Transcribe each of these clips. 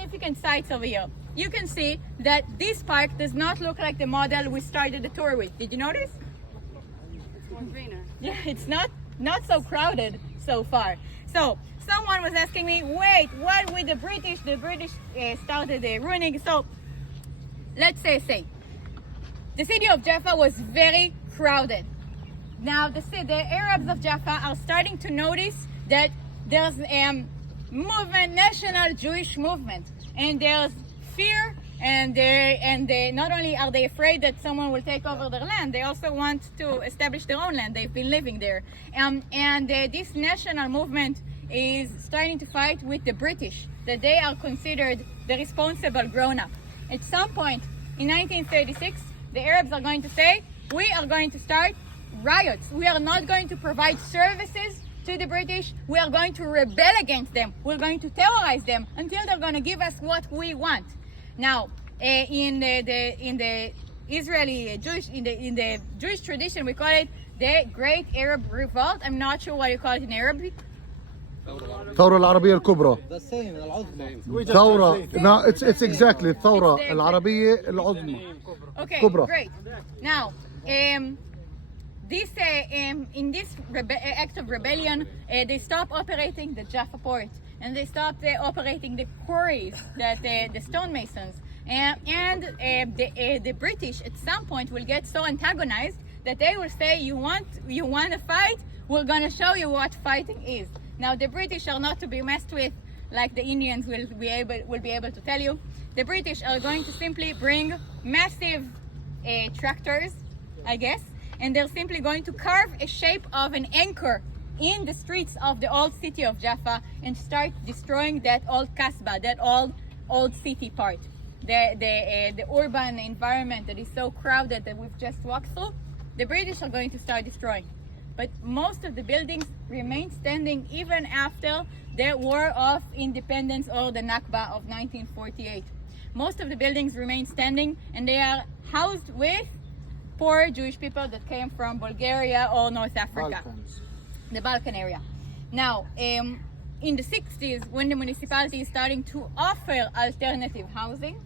significant sites over here. You can see that this park does not look like the model we started the tour with. Did you notice? It's more greener. Yeah, it's not so crowded so far. So someone was asking me, wait, what with the British? The British started ruining. So let's say the city of Jaffa was very crowded. Now the Arabs of Jaffa are starting to notice that there's movement, national Jewish movement, and there's fear, and they not only are they afraid that someone will take over their land, they also want to establish their own land. They've been living there, and this national movement is starting to fight with the British, that they are considered the responsible grown-up. At some point in 1936, the Arabs are going to say, we are going to start riots. We are not going to provide services to the British. We are going to rebel against them. We're going to terrorize them until they're going to give us what we want. Now, in the Israeli Jewish in the Jewish tradition, we call it the Great Arab Revolt. I'm not sure what you call it in Arabic. الثورة العربية الكبرى. The same, العظمى. ثورة. No, it's exactly الثورة العربية العظمى. Okay, كبرى. great. Now, this in this act of rebellion, they stopped operating the Jaffa port, and they stopped operating the quarries, that the stonemasons, and the British at some point will get so antagonized that they will say, you want to fight? We're going to show you what fighting is. Now the British are not to be messed with, like the Indians will be able to tell you. The British are going to simply bring massive tractors, I guess, and they're simply going to carve a shape of an anchor in the streets of the old city of Jaffa and start destroying that old kasbah, that old city part. The urban environment that is so crowded that we've just walked through, the British are going to start destroying. But most of the buildings remain standing even after the War of Independence, or the Nakba of 1948. Most of the buildings remain standing, and they are housed with poor Jewish people that came from Bulgaria or North Africa, the Balkan area. Now, in the 60s, when the municipality is starting to offer alternative housing,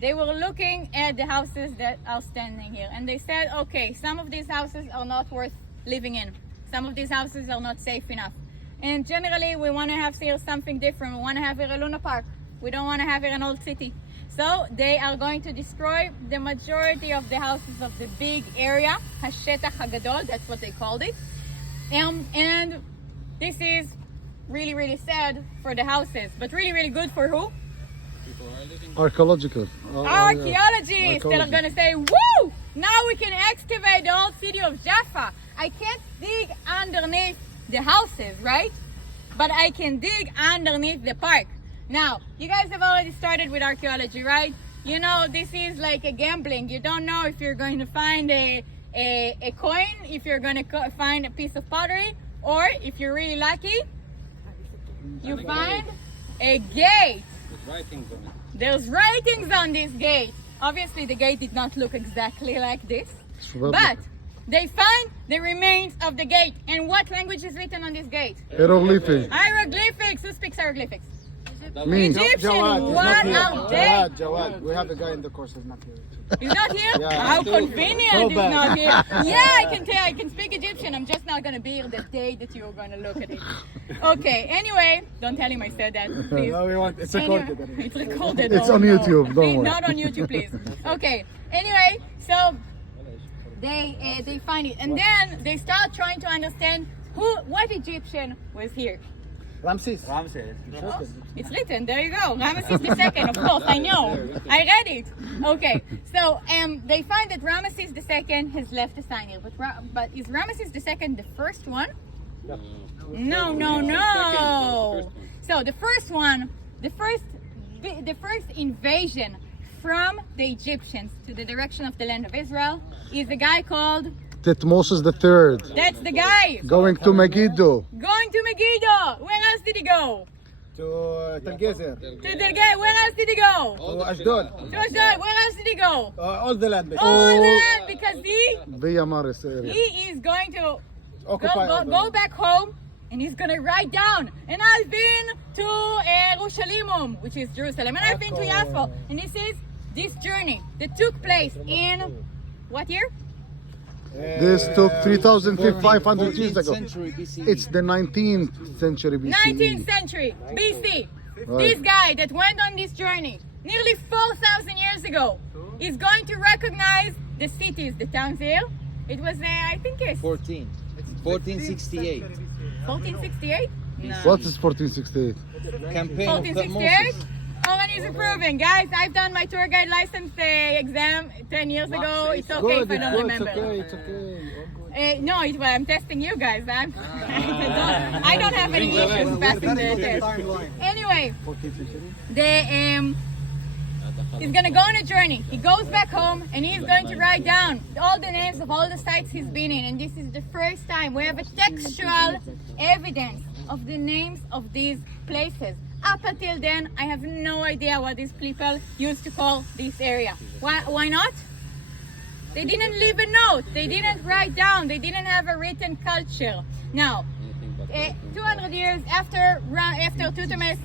they were looking at the houses that are standing here, and they said, okay, some of these houses are not worth living in. Some of these houses are not safe enough. And generally, we want to have here something different. We want to have here a Luna Park. We don't want to have here an old city. So they are going to destroy the majority of the houses of the big area, Hashetach Hagadol, that's what they called it. And this is really, really sad for the houses, but really, really good for who? Archaeological. Archaeologists that are going to say, woo! Now we can excavate the old city of Jaffa. I can't dig underneath the houses, right? But I can dig underneath the park. Now, you guys have already started with archaeology, right? You know, this is like a gambling. You don't know if you're going to find a coin, if you're going to find a piece of pottery, or if you're really lucky, you find a gate. There's writings on this gate. Obviously, the gate did not look exactly like this, but they find the remains of the gate. And what language is written on this gate? Hieroglyphics. Hieroglyphics. Who speaks hieroglyphics? Me. Egyptian. What are they? Jawad. We have a guy in the course who's not here. He's not here? Yeah. How convenient So he's bad. not here. Yeah, I can tell. I can speak Egyptian. I'm just not going to be here the day that you're going to look at it. Okay, anyway, don't tell him I said that, please. No, we want. It's recorded. Anyway. It's recorded. It's oh, on no. YouTube, don't Please, worry. not on YouTube, please. Okay, anyway, so they find it. And then they start trying to understand what Egyptian was here. Ramses. It's written, there you go. Ramses II, of course, I know. I read it. Okay, so they find that Ramses II has left a sign here. But is Ramses II the first one? No. So the first one, the first invasion from the Egyptians to the direction of the land of Israel is a guy called... Thutmose III. That's the guy. Going to Megiddo. Going to Megiddo. Where else did he go? To Tel Gezer. To the guy. Where else did he go? To Ashdod. To Ashdod. Where else did he go? All the land. All the land, because Via Maris area. he is going to Occupy all the go back home and he's gonna write down. And I've been to Yerushalimum, which is Jerusalem, and I've been to Jaffa. And this is this journey that took place in what year? This took 3,500 years ago. Century BCE. It's the 19th century BCE. 19th century BC. Right. This guy that went on this journey nearly 4,000 years ago is going to recognize the cities, the towns here. It was, I think it's 1468. 1468? No. What is 1468? Campaign of 1468? Moses. Owen is approving. Guys, I've done my tour guide license exam 10 years ago. It's okay if I don't remember. It's okay. No, I'm testing you guys. I don't have any issues passing the test. Anyway, he's gonna go on a journey. He goes back home and he's going to write down all the names of all the sites he's been in. And this is the first time we have a textual evidence of the names of these places. Up until then, I have no idea what these people used to call this area. Why not? They didn't leave a note. They didn't write down. They didn't have a written culture. Now, 200 years after Thutmose,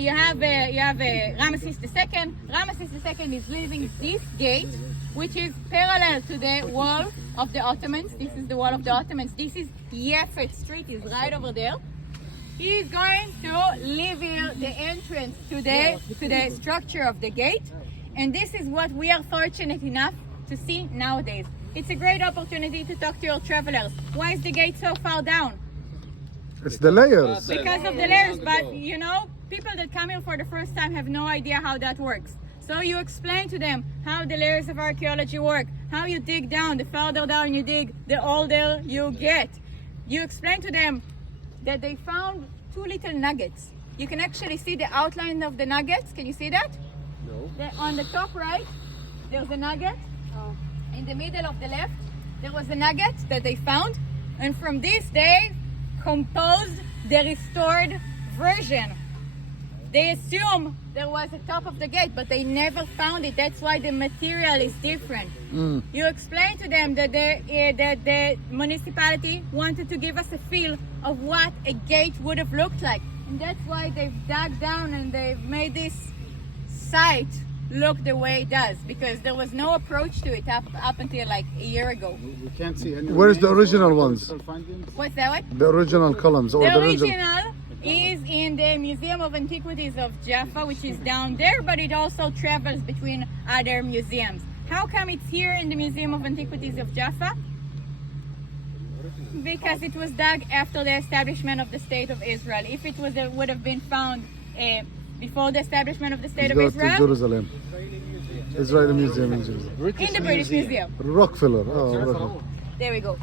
you have Ramses II. Ramses II is leaving this gate, which is parallel to the wall of the Ottomans. This is the wall of the Ottomans. This is Jaffa Street, is right over there. He is going to leave here the entrance to the structure of the gate, and this is what we are fortunate enough to see nowadays. It's a great opportunity to talk to your travelers. Why is the gate so far down? It's the layers. Because of the layers, but you know, people that come here for the first time have no idea how that works. So you explain to them how the layers of archaeology work, how you dig down. The further down you dig, the older you get. You explain to them that they found two little nuggets. You can actually see the outline of the nuggets. Can you see that? No. On the top right, there's a nugget. In the middle of the left, there was a nugget that they found. And from this, they composed the restored version. They assume there was a top of the gate, but they never found it. That's why the material is different. You explain to them that the municipality wanted to give us a feel of what a gate would have looked like. And that's why they've dug down and they've made this site look the way it does, because there was no approach to it up until like a year ago. We can't see any. Where's the remains original or ones? archaeological findings. What's that one? The original columns or The the original. original is in the Museum of Antiquities of Jaffa, which is down there, but it also travels between other museums. How come it's here in the Museum of Antiquities of Jaffa? Because it was dug after the establishment of the State of Israel. If it would have been found before the establishment of the State of Go to Israel, Jerusalem. Israeli Museum in Jerusalem. in the British Museum. Rockefeller. Oh, Rockefeller. There we go.